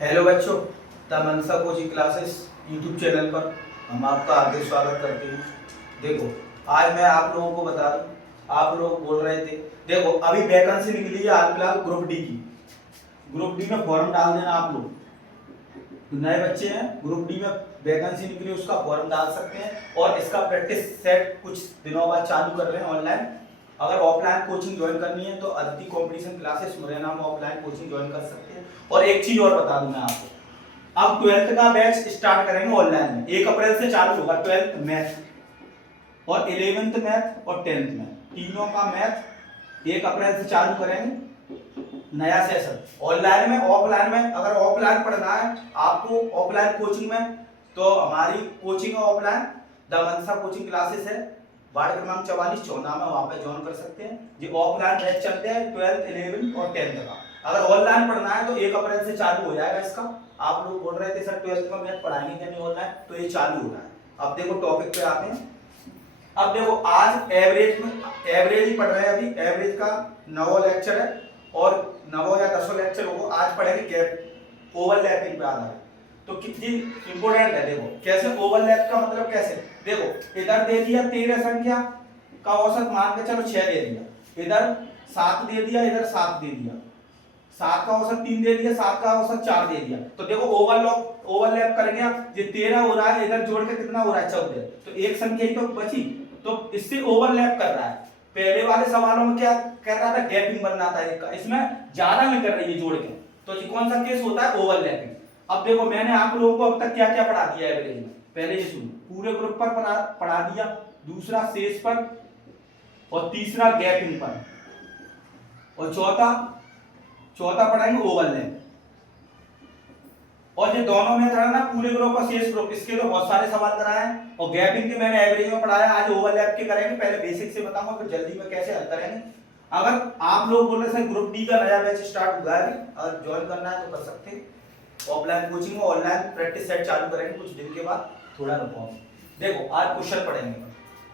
Hello बच्चों, the Mansa coaching classes YouTube channel पर हम आपका हार्दिक स्वागत करते हैं। देखो, आज मैं आप लोगों को बता दूं, आप लोग बोल रहे थे, देखो अभी वैकेंसी निकली है हाल फिलहाल ग्रुप डी की। ग्रुप डी में फॉर्म डाल देना आप लोग, तो नए बच्चे हैं, ग्रुप डी में वैकेंसी निकली उसका फॉर्म डाल सकते हैं। और इसका प्रैक्टिस सेट कुछ दिनों बाद चालू कर रहे हैं ऑनलाइन। अगर ऑफलाइन कोचिंग ज्वाइन करनी है तो अदिति कॉम्पिटिशन क्लासेस मुरैना में ऑफलाइन कोचिंग ज्वाइन कर सकते हैं। और एक चीज और बता दूं मैं आपको, अब 12th का बैच स्टार्ट करेंगे ऑनलाइन में, 1 अप्रैल से चालू होगा 12th मैथ और 11th मैथ और 10th मैथ, तीनों का मैथ 1 अप्रैल से चालू करेंगे नया सेशन ऑनलाइन में। ऑफलाइन में अगर ऑफलाइन पढ़ना है आपको ऑफलाइन कोचिंग में, तो हमारी coaching offline the Mansa coaching classes है, वार्ड क्रमांक 44 चौना में, वहां पे ज्वाइन कर सकते हैं। जो ऑफलाइन बैच चलते हैं 12th 11th और 10th का। अगर ऑनलाइन पढ़ना है तो 1 अप्रैल से चालू हो जाएगा इसका। आप लोग बोल रहे थे सर 12th में मैथ पढ़ाएंगे क्या नहीं ऑनलाइन, तो ये चालू हो रहा है। अब देखो टॉपिक पे आते हैं। अब देखो आज एवरेज में, एवरेज ही पढ़ रहे हैं अभी, एवरेज का 9वां लेक्चर है और 9वां या 10वां लेक्चर होगा। आज पढ़ेंगे गैप ओवरलैपिंग पे आधारित, तो कितनी इंपोर्टेंट है। देखो कैसे ओवरलैप का मतलब कैसे, देखो इधर दे दिया 13 संख्या का औसत मान के चलो 6 दे दिया, इधर 7 दे दिया, इधर 7 दे दिया, 7 का औसत 3 दे दिया, 7 का औसत 4 दे दिया, तो देखो ओवरलैप करेंगे आप। ये 13 हो रहा है, इधर जोड़ के कितना हो रहा है 14, तो एक संख्या ही तो बची, तो इससे ओवरलैप कर रहा है। पहले वाले सवालों में क्या कर रहा था, गैपिंग बनना था एक का, इसमें ज्यादा में कर रही है जोड़ के, तो ये कौन सा केस होता है, ओवरलैपिंग। अब देखो मैंने आप लोगों को अब तक क्या क्या पढ़ा दिया एवरेज में, पहले ये सुनो, पूरे ग्रुप पर पढ़ा दिया, दूसरा शेष पर, और तीसरा गैपिंग पर, और चौथा पढ़ाएंगे ओवरलैप। और ये दोनों में था ना पूरे ग्रुप और शेष ग्रुप, इसके तो बहुत सारे सवाल कराए हैं, और गैपिंग के मैंने एवरेज में पढ़ाया, आज ओवरलैप के करेंगे। पहले बेसिक से बताऊंगा फिर जल्दी में कैसे हल करेंगे। अगर आप लोग बोल रहे थे ग्रुप डी का नया बैच स्टार्ट हुआ है, अगर ज्वाइन करना है तो कर सकते हैं। ऑफलाइन कोचिंग में ऑनलाइन प्रैक्टिस सेट चालू करेंगे कुछ दिन के बाद, थोड़ा रुको। देखो आज क्वेश्चन पढ़ेंगे,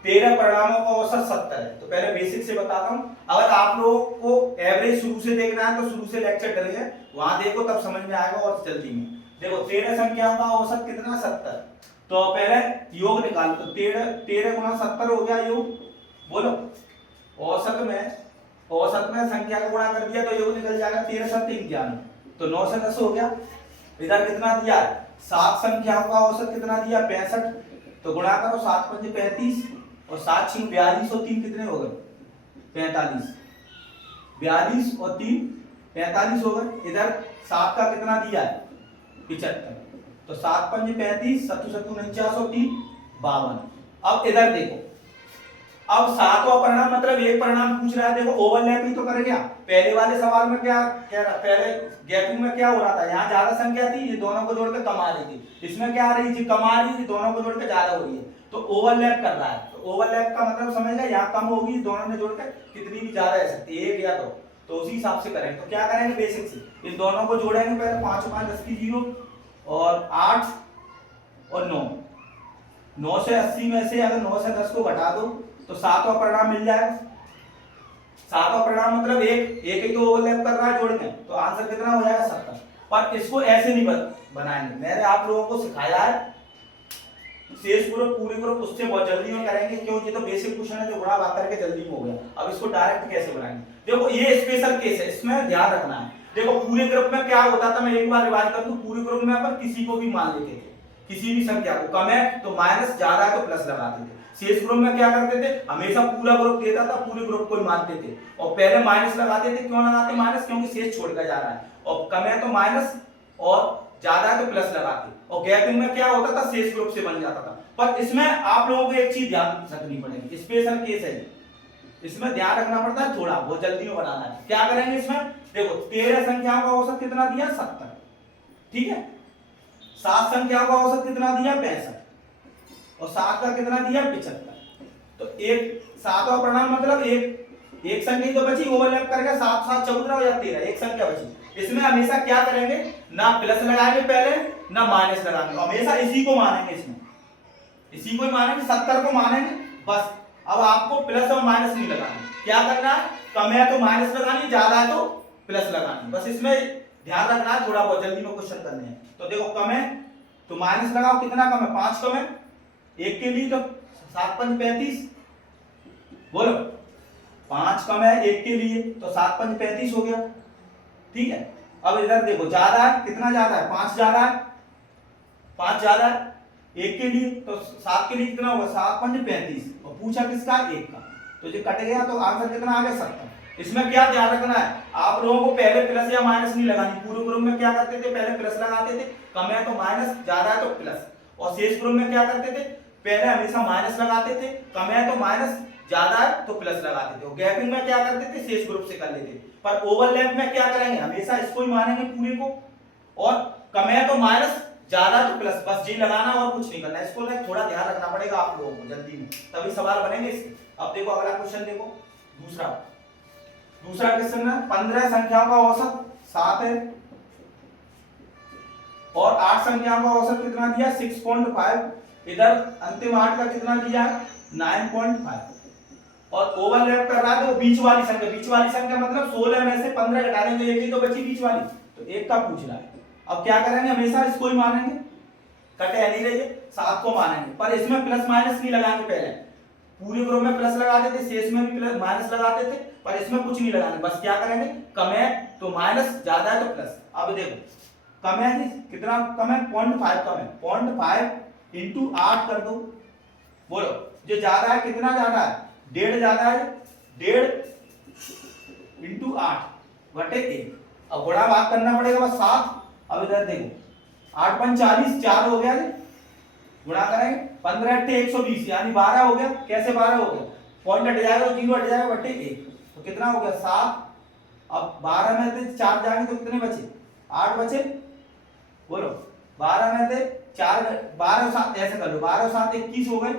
13 परिणामों का औसत 70 है, तो पहले बेसिक से बताता हूं। अगर आप लोगों को एवरेज शुरू से देखना है तो शुरू से लेक्चर डलेंगे, वहां देखो तब समझ में आएगा और जल्दी में। देखो 13 संख्याओं का औसत कितना, 70, तो पहले योग निकालो, तो 13 गुना 70 हो गया योग, बोलो। औसत में संख्या का गुणा कर दिया तो योग निकल जाएगा, 13 7 91, तो 9 से 10 हो गया। इधर कितना दिया है, 7 संख्याओं का औसत कितना दिया, 65, तो गुणा करो, 7 5 35 और 7 6 42 और 3 कितने हो गए, 45, 42 और 3 45 हो गए। इधर 7 का कितना दिया है, 75, तो 7 5 35, 7 7 49 और 3 52। अब इधर देखो, अब 7वां परिणाम मतलब एक परिणाम पूछ रहा है, देखो ओवरलैप ही तो कर गया। पहले वाले सवाल में क्या कह रहा, पहले गैपिंग में क्या हो रहा था, यहाँ ज्यादा संख्या थी, ये दोनों को जोड़कर कम आ रही थी, इसमें क्या आ रही थी, कम आ रही थी, दोनों को जोड़कर ज्यादा हो रही है, तो ओवरलैप कर रहा है। तो ओवरलैप का मतलब समझ गए, यहाँ कम होगी, दोनों ने जोड़कर कितनी भी ज्यादा रह सकती है, 1 या 2, तो उसी हिसाब से करेंगे। तो क्या करेंगे, बेसिक से इन दोनों को जोड़ेंगे, पहले 5 5 10 की 0 और 8 और 9 से 80 में से अगर 9 से 10 को घटा दो तो 7वां परिणाम मिल जाएगा। 7वां परिणाम मतलब एक ही तो ओवरलैप कर रहा है जोड़ में, तो आंसर कितना हो जाएगा, 70। पर इसको ऐसे नहीं बनाएंगे, मैंने आप लोगों को सिखाया है, शेष ग्रुप पूरे ग्रुप उससे बहुत जल्दी में करेंगे, क्योंकि तो बेसिक क्वेश्चन है जो गुणा भाग करके जल्दी में हो गया। अब इसको डायरेक्ट कैसे बनाएंगे, देखो ये स्पेशल केस है, इसमें ध्यान रखना है। देखो पूरे ग्रुप में क्या होता था, मैं एक बार रिवाइज कर दूं, पूरे ग्रुप में अपन किसी को भी मान लेते थे, किसी भी संख्या को, कम है तो माइनस, ज्यादा है तो प्लस लगाते थे। शेष ग्रुप में क्या करते थे, हमेशा पूरा ग्रुप देता था, पूरे ग्रुप को ही मानते थे, और पहले माइनस लगाते थे। क्यों लगाते माइनस, क्योंकि शेष छोड़कर जा रहा है, और कम है तो माइनस और ज्यादा है तो प्लस लगाते। और गैपिंग में क्या होता था, शेष ग्रुप से बन जाता था। पर इसमें आप लोगों को एक चीज ध्यान रखनी पड़ेगी, स्पेशल केस है, इसमें ध्यान रखना पड़ता है, थोड़ा बहुत जल्दी में बनाना है। क्या करेंगे इसमें, देखो 13 संख्याओं का औसत कितना दिया, 70, ठीक है। 7 संख्याओं का औसत कितना दिया, 65, और 7 का कितना दिया, 75, तो एक 7वां परिणाम मतलब एक संख्या तो बची, ओवरलैप करके 7 7 14 या 13, एक संख्या बची। इसमें हमेशा क्या करेंगे, ना प्लस लगाएंगे पहले ना माइनस लगाएंगे, हमेशा इसी को मानेंगे, इसमें इसी को ही मानेंगे, 70 को मानेंगे बस। अब आपको प्लस और माइनस नहीं लगाना, क्या करना है, कम है तो माइनस लगानी, ज्यादा है तो प्लस लगानी, बस इसमें ध्यान रखना है, थोड़ा बहुत जल्दी में क्वेश्चन करने हैं। तो देखो कम है तो माइनस लगाओ, कितना कम है 5 कम है 1 के लिए, तो 7 5 35, बोलो 5 कम है 1 के लिए तो 7 5 35 हो गया। ठीक है, अब इधर देखो ज्यादा है, कितना ज्यादा है 5 ज्यादा है, 5 ज्यादा है 1 के लिए, तो 7 के लिए कितना होगा 7 5 35, और पूछा किसका 1 का, तो ये कट गया, तो आंसर कितना आ गया 70। इसमें क्या ध्यान रखना है, आप लोगों को पहले प्लस या माइनस नहीं लगानी। पूरे ग्रुप में क्या करते थे, पहले प्लस लगाते थे, कम है तो माइनस, ज्यादा है तो प्लस, और शेष ग्रुप में क्या करते थे, पहले हमेशा माइनस लगाते थे, कम है तो माइनस, ज्यादा है तो प्लस लगाते थे। गैपिंग में क्या करते थे, शेष ग्रुप से कर लेते थे। पर ओवरलैप में क्या करेंगे, हमेशा इसको ही मानेंगे पूरे को, और कम है तो माइनस, ज्यादा तो प्लस, बस जी लगाना और कुछ नहीं करना। इसको ना थोड़ा ध्यान रखना पड़ेगा आप लोगों को जल्दी में, तभी सवाल बनेंगे इसके। अब देखो अगला क्वेश्चन देखो, दूसरा क्वेश्चन है 15 संख्याओं का औसत 7 है और 8 संख्याओं का औसत कितना दिया 6.5, इधर अंतिम 8 का कितना दिया है 9.5, और ओवरलैप कर रहा है तो बीच वाली संख्या मतलब 16 में से 15 घटा देंगे, एक ही तो बची बीच वाली, तो एक का पूछ रहा है। अब क्या करेंगे, हमेशा इसको ही मानेंगे, कटे नहीं रहिए, 7 को मानेंगे, पर इसमें प्लस माइनस नहीं लगाएंगे। पहले पूरे ग्रुप में प्लस लगाते थे, शेष में भी प्लस माइनस लगाते थे, पर इसमें कुछ नहीं लगाएंगे, बस क्या करेंगे, कम है तो माइनस, ज्यादा है तो प्लस। अब देखो कम है कितना कम है 0.5 कम है, 0.5 इंटू 8 कर दो, बोलो जो ज्यादा है कितना ज्यादा है 1.5 ज्यादा है, 1.5 इंटू 8 बटे 1। अब गुणा भाग करना पड़ेगा बस 7। अब इधर देखो 8 5 40, 4 हो गया, गुणा करेंगे 15 8 120 यानी 12 हो गया। कैसे 12 हो गया, पॉइंट हट जाएगा तो 0 हट जाएगा बटे 1, तो कितना हो गया 7। अब 12 में से 4 जाएंगे तो कितने बचे 8 बचे, बोलो 12 में से 4, 12 7 ऐसे कर लो, 12 7 21 हो गए,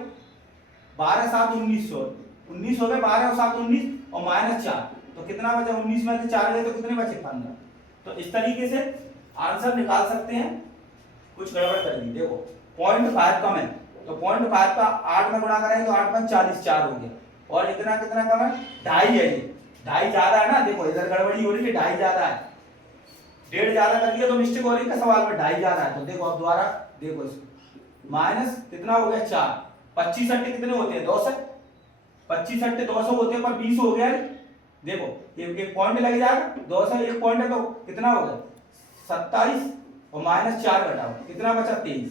12 7 19 हो गए, 12 7 19 और माइनस 4, तो कितना बचा 19 में से 4 गए तो कितने बचे 15। तो इस तरीके से आंसर निकाल सकते हैं। कुछ गड़बड़ कर दी, देखो 0.5 कम है तो 0.5 का 8 में गुणा करेंगे तो 8 5 40, 4 हो गया, और इतना कितना कम है 2.5 है, ये 2.5 ज्यादा है ना, देखो इधर गड़बड़ी हो रही है, 2.5 ज्यादा है, 1.5 ज्यादा कर दिया तो मिस्टेक हो रही है सवाल में, 2.5 ज्यादा है। तो देखो अब दोबारा देखो इसको, माइनस कितना हो गया 4, 25 अट्टे कितने होते हैं 200, 25 अट्टे 200 होते हैं, पर 20 हो गया, देखो एक पॉइंट लग जाएगा, 200 एक पॉइंट है तो कितना हो गया 27, और माइनस 4 घटाओ कितना बचा 23।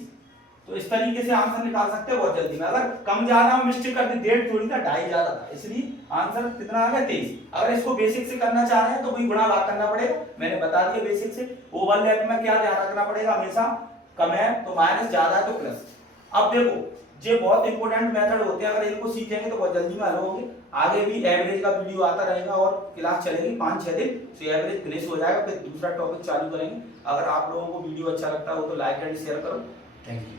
तो इस तरीके से आंसर निकाल सकते हो बहुत जल्दी में। अगर कम ज्यादा में मिस्टेक कर दी, 1.5 थोड़ी था 2.5 ज्यादा था, इसलिए आंसर कितना आ गया 23। अगर इसको बेसिक से करना चाह रहे हैं तो वही गुणा भाग करना पड़ेगा, मैंने बता दिया बेसिक से। ओवरलैप में क्या ध्यान रखना पड़ेगा, हमेशा कम है तो माइनस, ज्यादा है तो प्लस। अब देखो ये बहुत इंपॉर्टेंट मेथड होते हैं, अगर इनको सीखेंगे तो बहुत जल्दी में हल होंगे। आगे भी एवरेज का वीडियो आता रहेगा और क्लास चलेगी 5-6 दिन, तो एवरेज फिनिश हो जाएगा, फिर दूसरा टॉपिक चालू करेंगे। अगर आप लोगों को वीडियो अच्छा लगता हो तो लाइक एंड शेयर करो। Thank you.